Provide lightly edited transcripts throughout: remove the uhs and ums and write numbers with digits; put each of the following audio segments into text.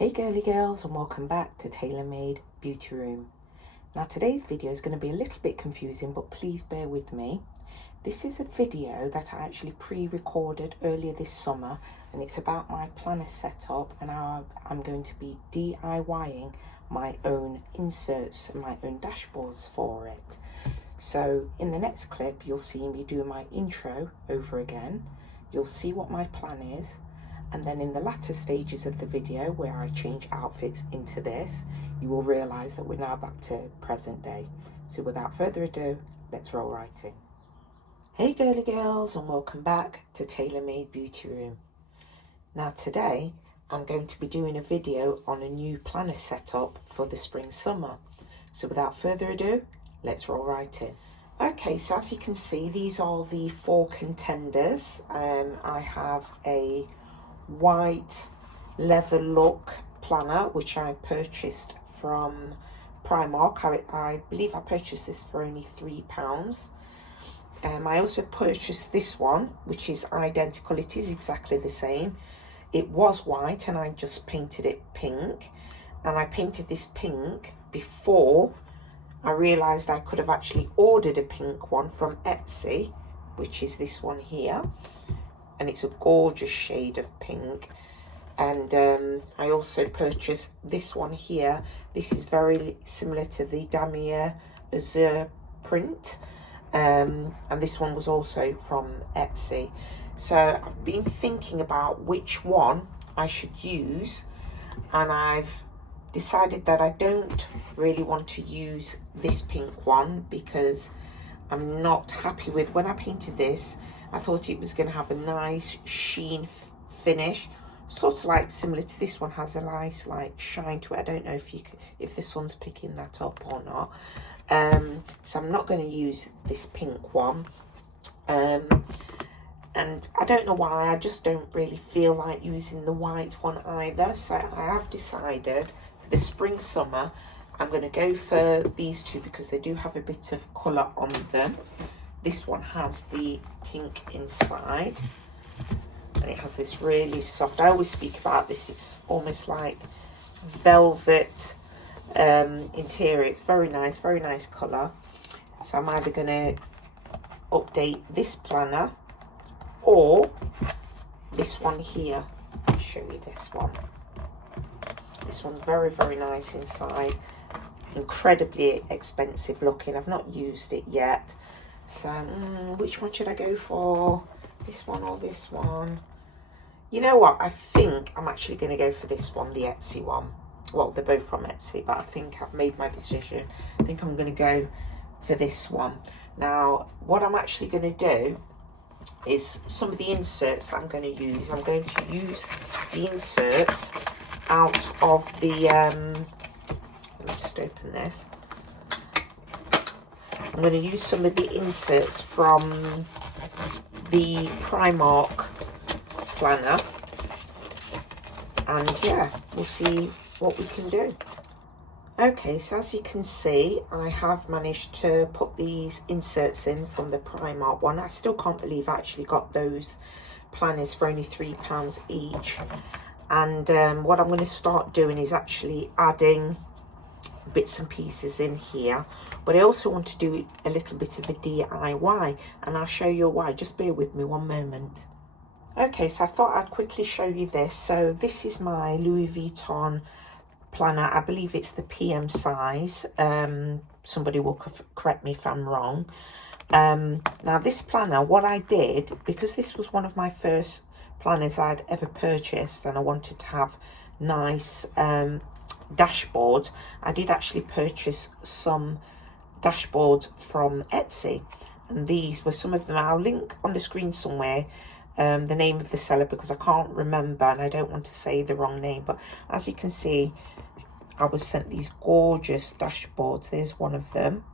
Hey girly girls, and welcome back to Tailor Made Beauty Room. Now today's video is going to be a little bit confusing, but please bear with me. This is a video that I actually pre-recorded earlier this summer, and it's about my planner setup and how I'm going to be DIYing my own inserts and my own dashboards for it. So in the next clip you'll see me do my intro over again. You'll see what my plan is. And then in the latter stages of the video where I change outfits into this, you will realise that we're now back to present day. So without further ado, let's roll right in. Hey girly girls, and welcome back to Tailor Made Beauty Room. Now today, I'm going to be doing a video on a new planner setup for the spring summer. So without further ado, let's roll right in. Okay, so as you can see, these are the 4 contenders. I have a white leather look planner which I purchased from Primark. I believe I purchased this for only £3. I also purchased this one which is identical. It is exactly the same. It was white and I just painted it pink, and I painted this pink before I realized I could have actually ordered a pink one from Etsy, which is this one here. And it's a gorgeous shade of pink. And I also purchased this one here. This is very similar to the Damier Azure print. And this one was also from Etsy. So I've been thinking about which one I should use. And I've decided that I don't really want to use this pink one because I'm not happy with, when I painted this, I thought it was going to have a nice sheen finish, sort of like similar to this one, has a nice like shine to it. I don't know if the sun's picking that up or not. So I'm not going to use this pink one. And I don't know why, I just don't really feel like using the white one either. So I have decided for the spring summer, I'm going to go for these two because they do have a bit of colour on them. This one has the pink inside and it has this really soft, I always speak about this, it's almost like velvet interior. It's very nice colour. So I'm either going to update this planner or this one here. I'll show you this one. This one's very nice inside, incredibly expensive looking. I've not used it yet. So, which one should I go for? This one or this one? You know what? I think I'm actually going to go for this one, the Etsy one. Well, they're both from Etsy, but I think I've made my decision. I think I'm going to go for this one. Now, what I'm actually going to do is some of the inserts that I'm going to use. I'm going to use the inserts out of the... let me just open this. I'm going to use some of the inserts from the Primark planner, and yeah, we'll see what we can do. Okay, so as you can see, I have managed to put these inserts in from the Primark one. I still can't believe I actually got those planners for only £3 each. And what I'm going to start doing is actually adding bits and pieces in here, but I also want to do a little bit of a DIY, and I'll show you why. Just bear with me one moment. Okay, so I thought I'd quickly show you this. So this is my Louis Vuitton planner. I believe it's the PM size. Somebody will correct me if I'm wrong. Now this planner, what I did, because this was one of my first planners I'd ever purchased and I wanted to have nice dashboards, I did actually purchase some dashboards from Etsy, and these were some of them. I'll link on the screen somewhere the name of the seller because I can't remember and I don't want to say the wrong name, but as you can see, I was sent these gorgeous dashboards. There's one of them,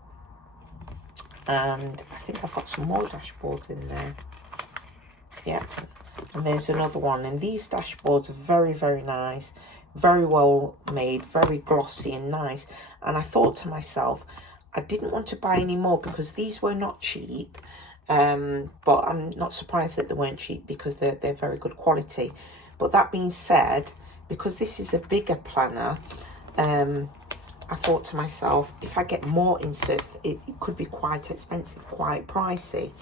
and I think I've got some more dashboards in there. Yeah, and there's another one, and these dashboards are very nice, very well made, very glossy and nice. And I thought to myself, I didn't want to buy any more because these were not cheap, but I'm not surprised that they weren't cheap because they're very good quality. But that being said, because this is a bigger planner, I thought to myself, if I get more inserts, it could be quite expensive, quite pricey.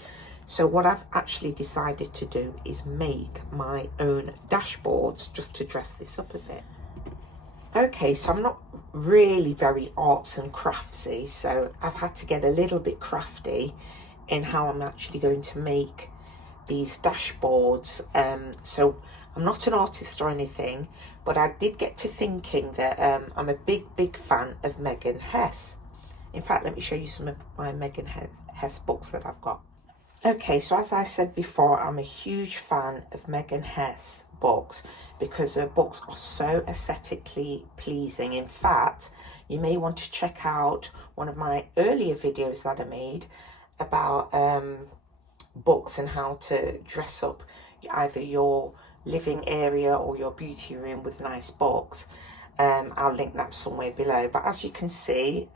So what I've actually decided to do is make my own dashboards just to dress this up a bit. Okay, so I'm not really very arts and craftsy, so I've had to get a little bit crafty in how I'm actually going to make these dashboards. So I'm not an artist or anything, but I did get to thinking that I'm a big fan of Megan Hess. In fact, let me show you some of my Megan Hess books that I've got. Okay, so as I said before, I'm a huge fan of Megan Hess books because her books are so aesthetically pleasing. In fact, you may want to check out one of my earlier videos that I made about books and how to dress up either your living area or your beauty room with nice books. I'll link that somewhere below. But as you can see,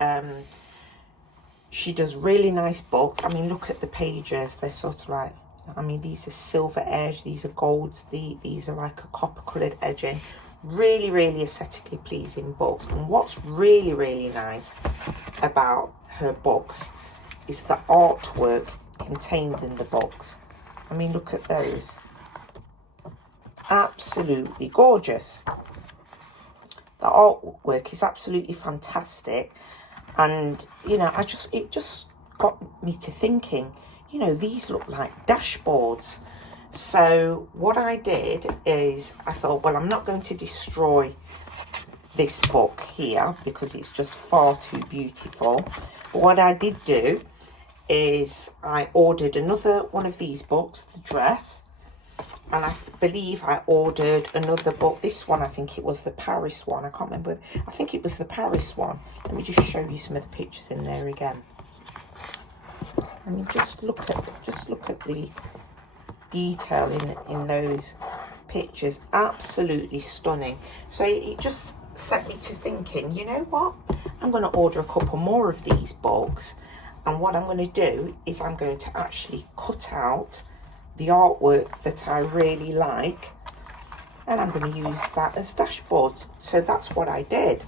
she does really nice books. I mean, look at the pages. They're sort of like, I mean, these are silver edge, these are golds, these are like a copper coloured edging. Really aesthetically pleasing books. And what's really nice about her books is the artwork contained in the books. I mean, look at those. Absolutely gorgeous. The artwork is absolutely fantastic. And, you know, it just got me to thinking, you know, these look like dashboards. So what I did is I thought, well, I'm not going to destroy this book here because it's just far too beautiful. But what I did do is I ordered another one of these books, The Dress. And I believe I ordered another book. This one, I think it was the Paris one. I can't remember. I think it was the Paris one. Let me just show you some of the pictures in there again. I mean, just look at the detail in those pictures. Absolutely stunning. So it just set me to thinking, you know what? I'm going to order a couple more of these books. And what I'm going to do is I'm going to actually cut out the artwork that I really like, and I'm going to use that as dashboards. So that's what I did.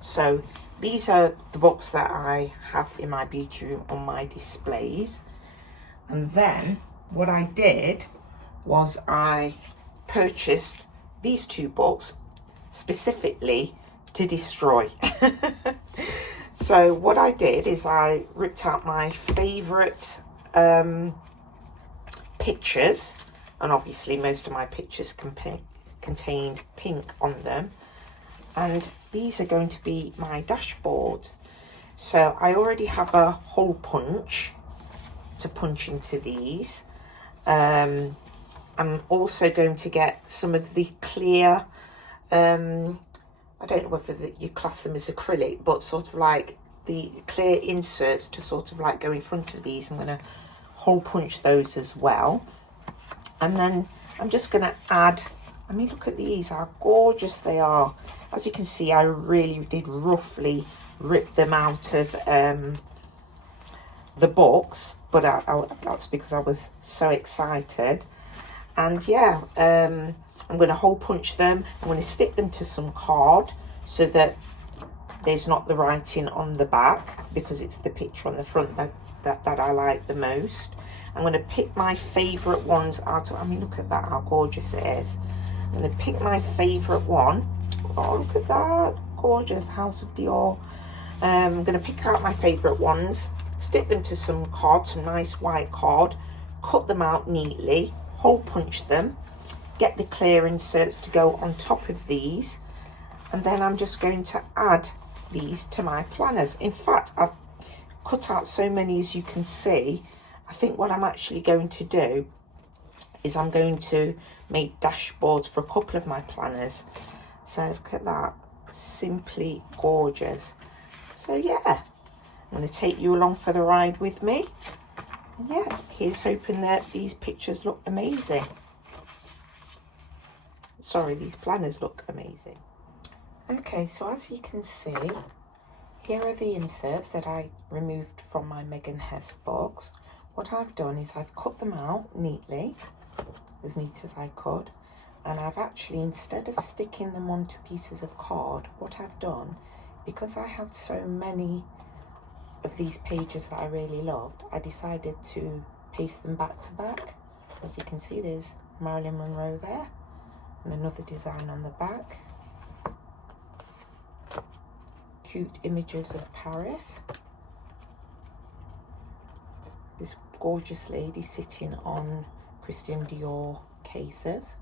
So these are the books that I have in my beauty room on my displays. And then what I did was I purchased these two books specifically to destroy. So what I did is I ripped out my favourite pictures, and obviously most of my pictures contained pink on them, and these are going to be my dashboards. So I already have a hole punch to punch into these. I'm also going to get some of the clear, I don't know whether you class them as acrylic, but sort of like the clear inserts to sort of like go in front of these. I'm going to hole punch those as well. And then I'm just going to add, I mean, look at these, how gorgeous they are. As you can see, I really did roughly rip them out of the books, but that's because I was so excited. And yeah, I'm going to hole punch them. I'm going to stick them to some card so that there's not the writing on the back, because it's the picture on the front that I like the most. I'm going to pick my favourite ones out of, I mean, look at that, how gorgeous it is. I'm going to pick my favourite one. Oh, look at that, gorgeous, House of Dior. I'm going to pick out my favourite ones, stick them to some card, some nice white card, cut them out neatly, hole punch them, get the clear inserts to go on top of these, and then I'm just going to add these to my planners. In fact, I've cut out so many, as you can see. I think what I'm actually going to do is I'm going to make dashboards for a couple of my planners. So look at that, simply gorgeous. So yeah, I'm going to take you along for the ride with me. And yeah, here's hoping that these pictures look amazing. Sorry, these planners look amazing. Okay, so as you can see, here are the inserts that I removed from my Megan Hess box. What I've done is I've cut them out neatly, as neat as I could. And I've actually, instead of sticking them onto pieces of card, what I've done, because I had so many of these pages that I really loved, I decided to paste them back to back. So as you can see, there's Marilyn Monroe there, and another design on the back. Cute images of Paris. This gorgeous lady sitting on Christian Dior cases.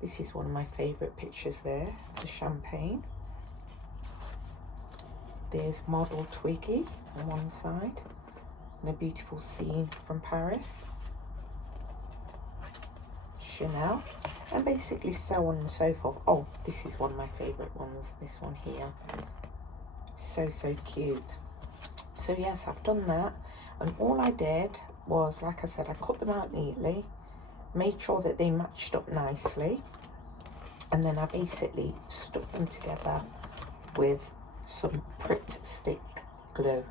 This is one of my favourite pictures there, the champagne. There's model Twiggy on one side, and a beautiful scene from Paris. Chanel, and basically so on and so forth. Oh, this is one of my favourite ones, this one here. So cute. So yes, I've done that, and all I did was, like I said, I cut them out neatly, made sure that they matched up nicely, and then I basically stuck them together with some Pritt stick glue.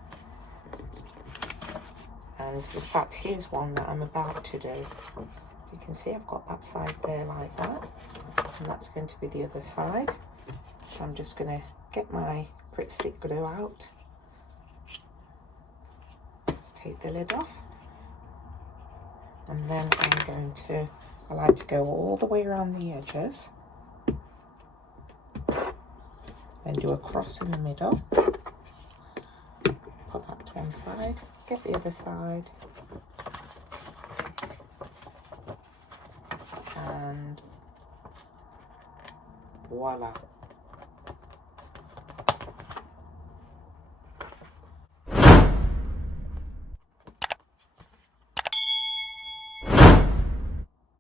And in fact, here's one that I'm about to do. You can see I've got that side there like that, and that's going to be the other side. So I'm just going to get my Pritt stick glue out. Let's take the lid off, and then I'm going to, I like to go all the way around the edges, then do a cross in the middle, put that to one side, get the other side, and voila.